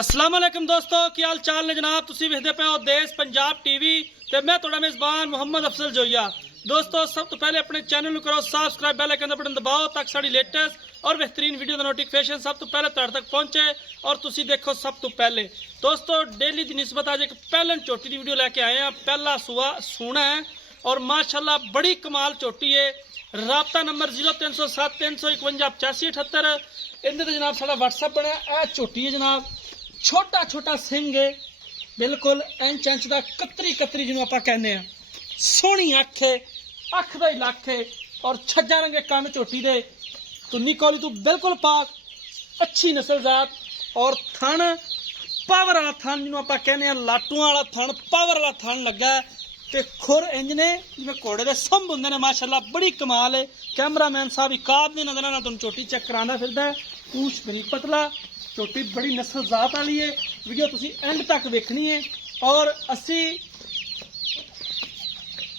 अस्सलाम वालेकुम दोस्तों, की हाल चाल ने जनाब। तुसी वेखदे पे हो देश पंजाब टीवी ते मैं तुहाडा मेज़बान मुहम्मद अफजल जोइया। दोस्तों सब तो पहले अपने चैनल को करो सबसक्राइब, बेल आइकन दा बटन दबाओ ताकि साडी लेटेस्ट और बेहतरीन वीडियो दा नोटिफिकेशन सब तो पहले तुहाडे तक पहुंचे और तुसी देखो सब तो पहले। दोस्तों डेली की निस्बत अज एक पहलन चोटी की वीडियो लैके आए हैं। पहला सुआ सोना है और माशाल्लाह बड़ी कमाल चोटी है। राबता नंबर 0307 351 8578। इनके तो जनाब साडा WhatsApp बनया। यह चोटी है जनाब, छोटा छोटा सिंह है, बिल्कुल इंच इंच का कतरी कतरी जिन्होंने आप कहने, सोहनी अख है, अख का ही लख है और छज्जा रंगे कन झोटी दे, तुन्नी कौली तू बिल्कुल पाक, अच्छी नस्ल जात और थन पावर वाला थन जिन्होंने आप कहने, लाटूआ वाला थन, पावर वाला थन लगा है ते खुर इंज ने जिवें घोड़े दे संभ हुंदे ने। माशाल्लाह बड़ी कमाल है। कैमरामैन साहब इकाब दी नज़र नाल तुहानूं चोटी चेक करांदा फिरदा है। पूछ बिल्कुल पतला, चोटी बड़ी नस्ल जात वाली है। वीडियो तुसी एंड तक देखनी है और असी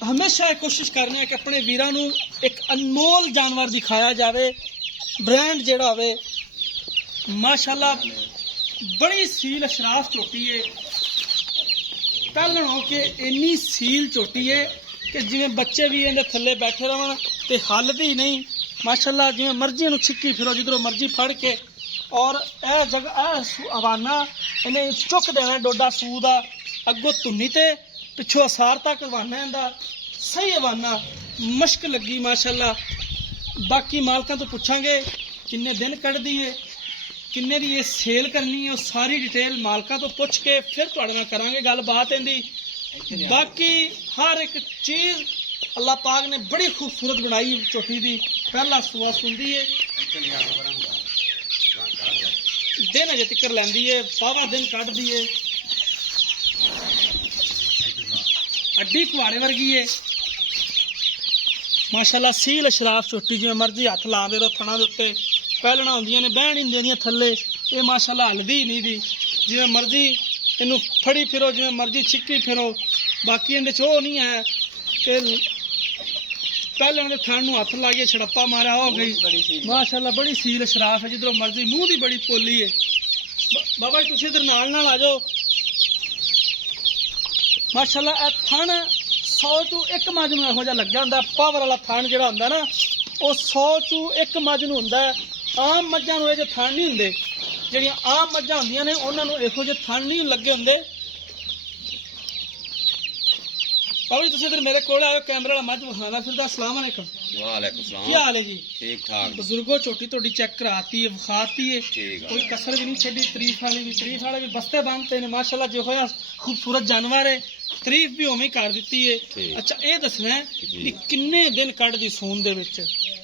हमेशा कोशिश करने हैं कि अपने वीरां नूं एक अनमोल जानवर दिखाया जाए, ब्रांड जिहड़ा होवे। माशाल्लाह बड़ी सील अशराफ चोटी है। पहलन हो के इन्नी सील चोटी है कि जिवें बच्चे भी इहदे थल्ले बैठे रहन ते हलदी नहीं। माशाल्लाह जिवें मर्जी नूं छिक्की फिरो, जिधरों मर्जी फड़ के। और यह जगह हवाना इन्हें चुक देना डोडा सूह का, अगों धुन्नी ते पिछों असार तक हवाना इनका सही हवाना, मश्क लगी माशाल्लाह। बाकी मालकां तो पूछांगे किन्ने दिन कढ़दी है, किन्ने दी ये सेल करनी है, सारी डिटेल मालकां तो पूछ के फिर तुहाडे नाल करांगे गलबात इहदी। बाकी हर एक चीज़ अल्लाह पाक ने बड़ी खूबसूरत बनाई चोटी दी। पहला सुआ सुंदी है, दिन अजे तिकर लैंदी है, पावा दिन कढ़दी है, अड्डी कुआड़े वर्गी है। माशाल्लाह सील अशराफ चोटी, जिवें मर्जी हथ लांदे रहो थणा दे उत्ते, पहलना होंदियां ने बहन ही देंदियां थल्ले। ये माशाल्लाह हलदी नहीं दी, जिवें मर्जी इनू फड़ी फिरो, जिवें मर्जी छिक्की फिरो। बाकी इहदे च ओह नहीं है कि पहले उन्हें थन नूं हथ लाइए छड़प्पा मारा हो गई। माशाल्लाह बड़ी सील अशराफ है, जिधरों मर्जी मूँह की बड़ी पोली है। बाबा जी तुसीं इधर नाल आ जाओ। माशाल्लाह थन 100 चों 1 मज नूं इहो जिहा लग्या हुंदा। पावर वाला थन जिहड़ा हुंदा ना, वो 100 चों 1 मज नूं हुंदा। आम मज्जां नूं इहो ਜਿਹੇ थन नहीं हुंदे, ਜਿਹੜੀਆਂ आम मज्जां हुंदियां ने उन्हां नूं इहो ਜਿਹੇ थन नहीं लगे हुंदे। बाबू जी तुसीं इधर मेरे कोल आयो, कैमरे वाला मज विखाना फिरदा। अस्सलाम वालेकुम। वालेकुम सलाम। क्या हाल है जी? ठीक ठाक। बुजुर्गो चोटी थोड़ी चेक कराती है, विखाती है, कोई कसर भी नहीं छड़ी। तरीफ वाले भी बस्ते बनते हैं माशाल्लाह। जो होया खूबसूरत जानवर है, तरीफ भी उवें कर दी है। अच्छा ये दसना है कि किन्ने दिन कढ़दी सून दे विच?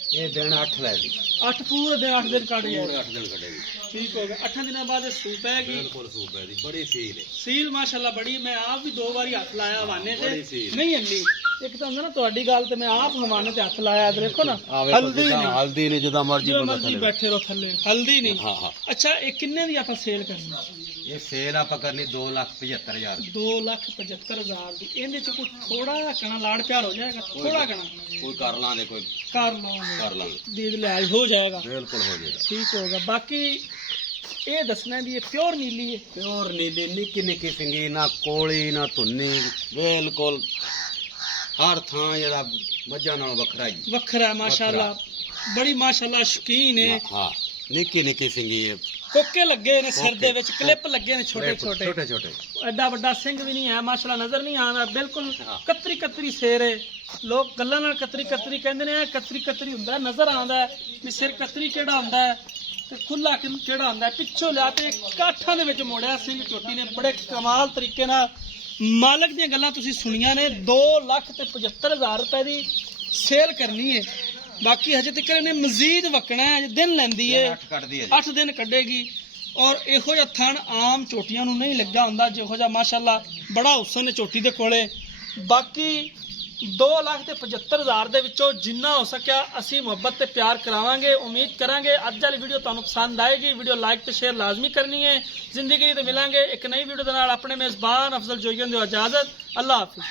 ये दिन 8 लैगी। 8 पूरे दिन 8 दिन कढ़ गए। 8 दिन कटेगी। ठीक हो गया। 8 दिनों बाद सूह पैगी। बिल्कुल सूह पैगी। बड़ी सील है। सील माशाल्लाह बड़ी। मैं आप भी 2 बारी हथ लाया हवाने से, नहीं हल्ली। एक तो होंदा ना तुहाडी गल ते मैं आप हवाने ते हथ लाया। देखो ना हल्दी नहीं, जिदा मर्जी बैठे रहो थल्ले, हल्दी नहीं। हाँ हाँ। अच्छा ये किन्ने दी आपां सेल करनी? ये सेल आप करनी 2,75,000। 2,75,000 दी। इहदे च कोई थोड़ा कना लाड़ प्यार हो जाएगा? थोड़ा कना कोई कर लांगे, कोई कर लांगे, दीद लिहाज हो जाएगा। बिल्कुल हो जाएगा। ठीक होगा। बाकी ये दसना भी प्योर नीली है। प्योर नीली, निक्की निक्की सिंगी, ना कोली ना धुन्नी, बिल्कुल हर थां जरा मज्जां नाल वखरा है माशाल्लाह। बड़ी माशाल्लाह शौकीन है। हाँ निक्की निक्की सिंगी है। कोके लगे ने सिर दे विच, क्लिप लगे ने छोटे छोटे। एडा वड्डा सिंह भी नहीं है माशाल्लाह, नजर नहीं आंदा। बिल्कुल कतरी कतरी सिर है। लोग गल्लां नाल कतरी कतरी कहंदे ने, कतरी कतरी हुंदा, नजर आंदा भी सिर कतरी किहड़ा हुंदा है ते खुला किहड़ा हुंदा है। पिछों लिया ते काठां दे विच मोड़िया सिंह चोटी ने बड़े कमाल तरीके नाल। मालक दी गल्लां तुसीं सुनियां ने। 2,75,000 रुपए दी सेल करनी है। बाकी हजे तक इन्हें मजीद वकना है, दिन लैंदी है, 8 दिन कढ़ेगी। और इहो जिहा थन आम चोटियां नूं नहीं लगा हुंदा, जिहो जिहा माशाल्लाह बड़ा हुसन है चोटी दे कोले। बाकी 2,75,000 दे विचों जिन्ना हो सकिया असी मुहब्बत ते प्यार करावांगे। उम्मीद करांगे अज वाली वीडियो तुहानूं पसंद आएगी। वीडियो लाइक ते शेयर लाजमी करनी है। जिंदगी ते मिलांगे एक नई वीडियो दे नाल। अपने मेज़बान अफजल जोइया दी इजाजत। अल्लाह हाफिज़।